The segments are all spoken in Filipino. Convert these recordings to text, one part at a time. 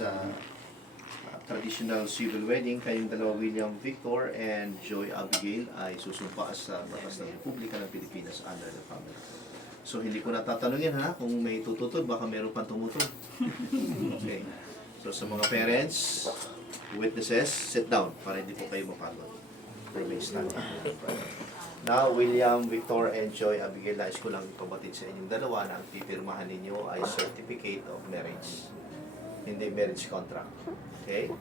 sa traditional civil wedding, kayong dalawa William Victor and Joy Abigail ay susumpa sa batas ng Republika ng Pilipinas under the family. So hindi ko natatanungin ha kung may tututod, baka meron pang tumutod. Okay. So sa mga parents, witnesses, sit down para hindi po kayo mapagod. Remain standing. Now, William Victor and Joy Abigail, nais ko lang ipabatid sa inyong dalawa na ang pipirmahan ninyo ay Certificate of Marriage, hindi marriage contract. Okay?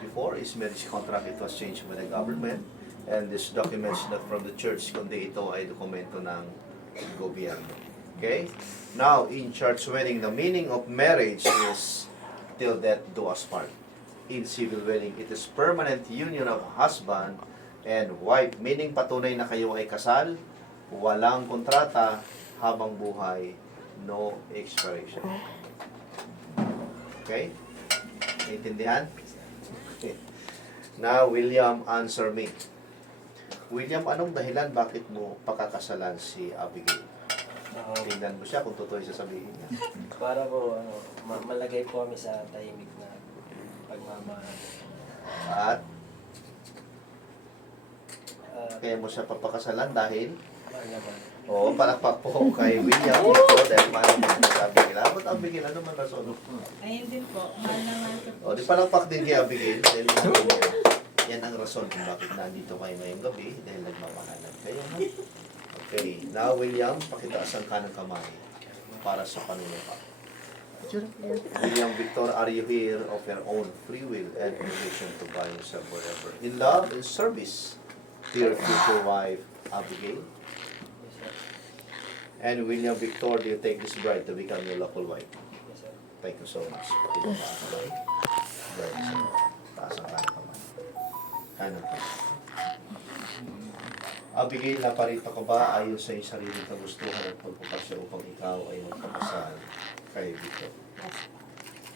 Before is marriage contract, it was changed by the government, and this documents not from the church, kundi ito ay dokumento ng gobyerno. Okay? Now, in church wedding, the meaning of marriage is till death do us part. In civil wedding, it is permanent union of husband and wife, meaning patunay na kayo ay kasal, walang kontrata, habang buhay, no expiration. Okay? Naintindihan? Okay. Now, William, answer me. William, anong dahilan bakit mo pakakasalan si Abigail? Tingnan mo siya kung totoo yung sasabihin niya. Para po, malagay po kami sa tahimik na pagmamahal. At kaya mo siya papakasalan dahil oo, palakpak po kay William Victor dahil mahal mo si Abigail. Ba't Abigail? Ano man rason? Ayun din po, mahal naman ko po. O, di palakpak din kay Abigail dahil yan ang rason kung bakit nandito kayo ngayong gabi dahil nagmamahalan kayo. No? Okay, now William, pakitaas ang kanang kamay para sa panunuka. William Victor, are you here of your own free will and permission to bind yourself forever in love and service to your future wife, Abigail? And William Victor, do you take this bride to become your lawful wife? Yes, sir. Thank you so much. Taas ang kanang kamay. Kanang kamay. Abigail, naparito ka ba ayon sa iyong sariling kagustuhan at pagpapasya upang ikaw ay magpapasal kay Victor?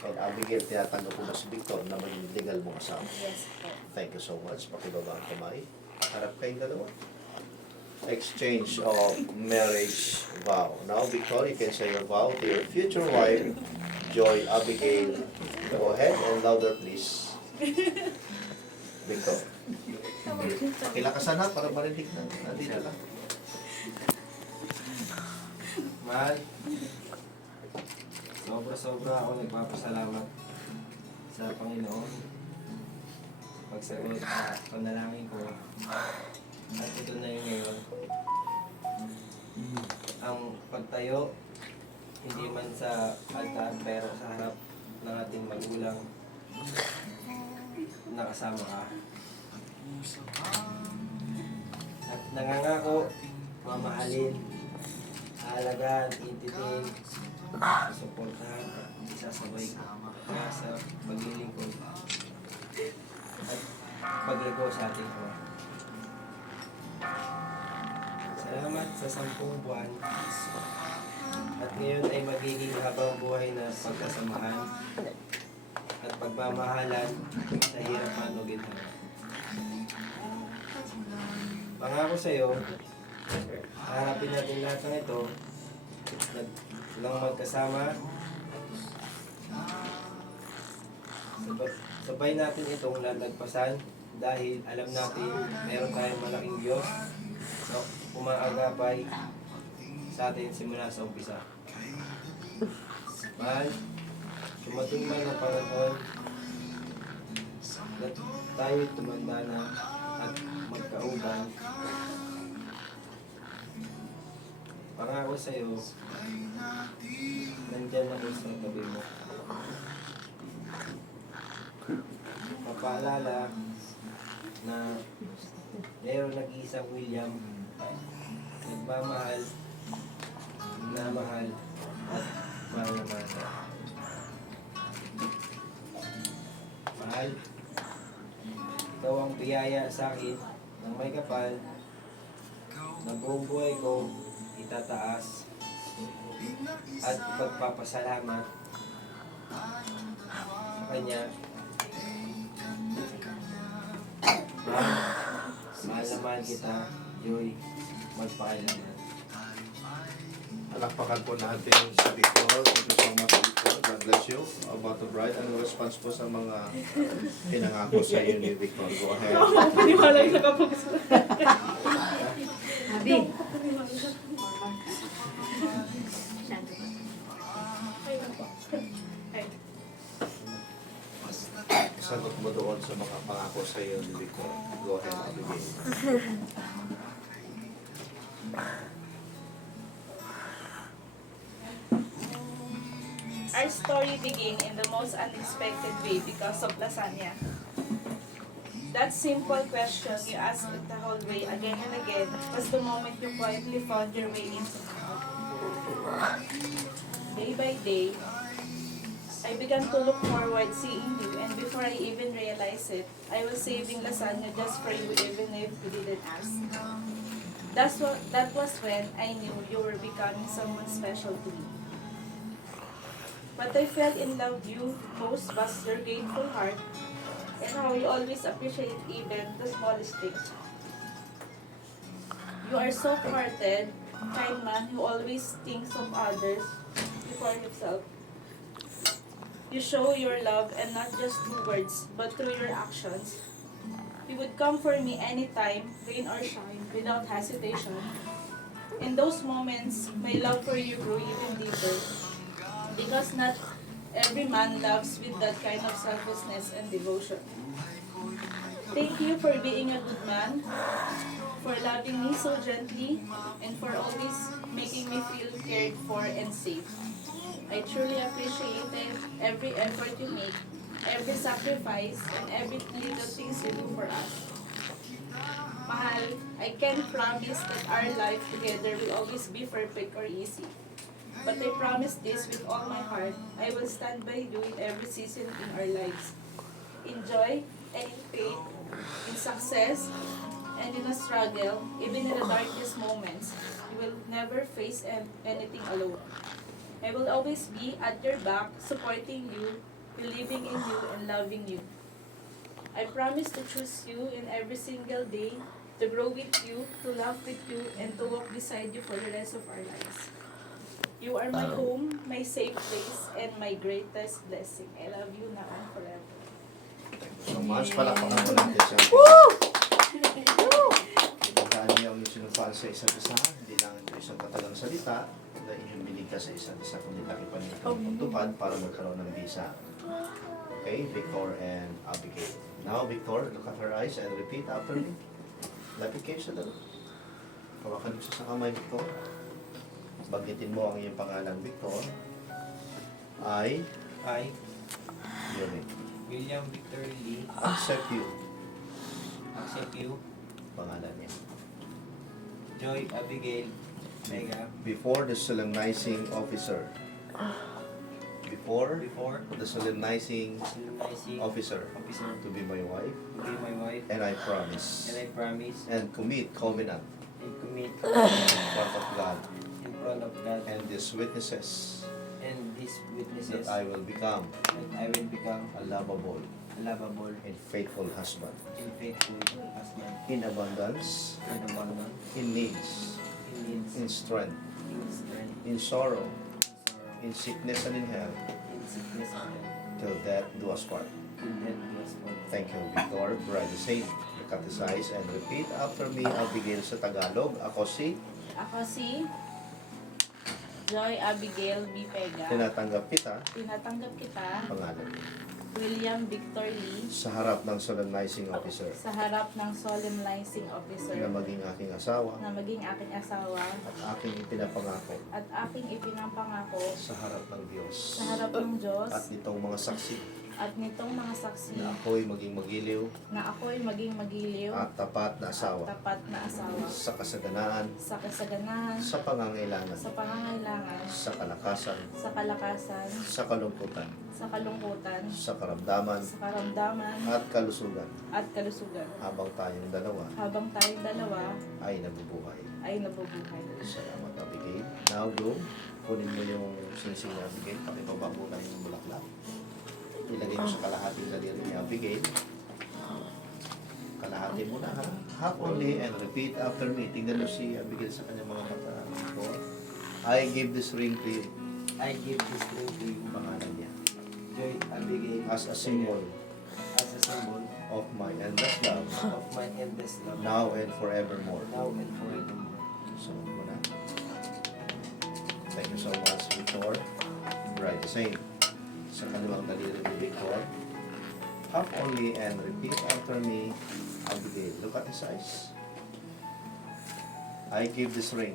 And Abigail, tinatanggap mo ba si Victor na maging legal mong asawa? Yes po. Thank you so much. Pakibaba ang kamay. Harap kayong dalawa. Exchange of marriage vow. Now, Victor, you can say your vow to your future wife, Joy Abigail. Go ahead and louder, please. Victor. Pakilakasan na para marinig na. Nandito lang. Mahal, sobra-sobra ako nagpapasalamat sa Panginoon. Pagsagot sa panalangin ko. At ito na yun ngayon. Ang pagtayo, hindi man sa altar, pero sa harap ng ating magulang, nakasama ka. At nangangako, mamahalin, aalagaan, intindihin, susuportahan at isasabay ka sa paglilingkod at paglago sa ating Ama. Salamat sa 10 buwan at ngayon ay magiging habang buhay na pagkasamahan at pagmamahalan sa hirap man o ginhawa. Pangako sa iyo, haharapin natin lahat ng ito lang magkasama. Sabay natin itong lalagpasan dahil alam natin meron tayong malaking Diyos na umaagapay sa atin simula sa umpisa. Mahal, dumating man ang panahon na tayo tumanda na at magkauban. Pangako sa iyo, nandyan ako sa tabi mo. Papaalala na mayroong nag-iisang William, nagmamahal, minamahal, at mahal na mahal. Mahal, ikaw ang biyaya sa akin ng may kapal na buong buhay ko itataas at pagpapasalamat sa Kanya. Mahal na mahal kita, Joy, magpakailanman. Alakpakan po natin sa Victor. Thank you so much, Victor. God bless you. How about the bride? Anong response po sa mga pinangako sa iyo ni Victor? Go ahead. Paniwalag na kapag Abi. Sagot mo doon sa mga pangako sa iyo ni Victor. Go ahead, Abigail. Our story began in the most unexpected way because of lasagna. That simple question you asked it the whole way again and again was the moment you quietly found your way into my heart. Day by day, I began to look forward seeing you, and before I even realized it, I was saving lasagna just for you even if you didn't ask. That was when I knew you were becoming someone special to me. What I fell in love with you most was your grateful heart and how you always appreciate even the smallest things. You are soft-hearted, kind man who always thinks of others before himself. You show your love and not just through words, but through your actions. You would come for me anytime, rain or shine, without hesitation. In those moments, my love for you grew even deeper. Because not every man loves with that kind of selflessness and devotion. Thank you for being a good man, for loving me so gently, and for always making me feel cared for and safe. I truly appreciated every effort you make, every sacrifice, and every little things you do for us. Mahal, I can't promise that our life together will always be perfect or easy. But I promise this with all my heart. I will stand by you in every season in our lives. In joy and in pain, in success and in a struggle, even in the darkest moments, you will never face anything alone. I will always be at your back, supporting you, believing in you, and loving you. I promise to choose you in every single day, to grow with you, to laugh with you, and to walk beside you for the rest of our lives. You are my home, my safe place, and my greatest blessing. I love you now and forever. So much. Palakpakan po natin siya. Pinagdaan niya ang sinumpaan sa isa't isa. Hindi lang ito isang katagang salita na inyong ka sa isa't isa, kundi takipan niyo itong tupad para magkaroon ng bisa. Okay, Victor and Abigail. Now, Victor, look at her eyes and repeat after me. Lapit kayo sa dalawa. Hawakan mo siya sa kamay, Victor. Banggitin mo ang iyong pangalan, Victor. I, yun eh. William Victor Lee, Accept you. accept you, Pangalan niya. Joy Abigail Mega, Before the solemnizing officer. Before before the solemnizing solemnizing officer officer to be my wife, to be my wife, and I promise and I promise and commit covenant and commit in front of God in front of God and these witnesses and these witnesses that I will become that I will become a lovable a lovable and faithful husband and faithful husband in abundance, in abundance, in needs, in needs, in strength, in strength, in sorrow, in sorrow, in sickness and in health, in sickness and health, till death do us part. till death do us part. Thank you, Victor. Bride the same. Catechise and repeat after me. Abigail sa Tagalog. Ako si Ako si Joy Abigail B. Pega. tinatanggap kita. Tinatanggap kita, Pangalan. William Victor Lee, Sa harap ng solemnizing officer sa harap ng solemnizing officer na maging aking asawa na maging aking asawa at aking ipinapangako at aking ipinapangako sa harap ng Diyos sa harap ng Diyos at nitong mga saksi at nitong mga saksi na ako'y maging magiliw na ako'y maging magiliw at tapat na at asawa tapat na asawa sa kasaganaan, sa kasaganahan, sa pangangailangan, sa pangangailangan, sa kalakasan, sa kalakasan, sa kalungkutan, sa kalungkutan, sa karamdaman sa karamdaman at kalusugan at kalusugan habang tayong dalawa habang tayong dalawa ay nabubuhay. ay nabubuhay. Salamat, Abigail. Now, go. Kunin mo yung sinising ni Abigail. Pakibaba mo na yung bulaklak. Ilagay mo sa kalahating daliri ni Abigail. Kalahati mo na, ha? Half only and repeat after me. Tingnan mo si Abigail sa kanyang mga mata. Ito. I give this ring to you. I give this ring to you, Pangalan niya. Joy Abigail, As a symbol as a symbol of my endless love, of my endless love, now and forevermore. now and forevermore. So, muna. Thank you so much, Victor. Write the same. Sa kanilang daliri ni Victor. Half only and repeat after me, Abigail. Look at his eyes. I give this ring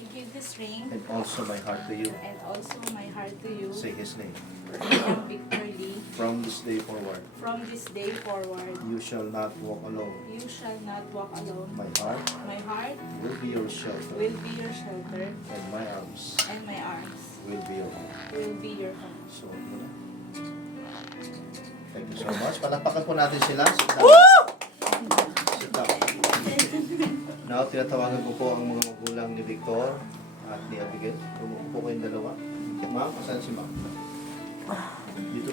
I give this ring and also my heart to you. and also my heart to you, Say his name. William Victor Lee. From this day forward, From this day forward, you shall not walk alone. you shall not walk alone. My heart My heart will be your shelter, will be your shelter, and my arms and my arms will be your home. will be your home. So, muna. Thank you so much. Palakpakan po natin sila. Sit down. Sit down. Now, tinatawagan ko po ang mga magulang ni Victor at ni Abigail. Umupo po kayong dalawa. Ma'am, asan si ma'am? Dito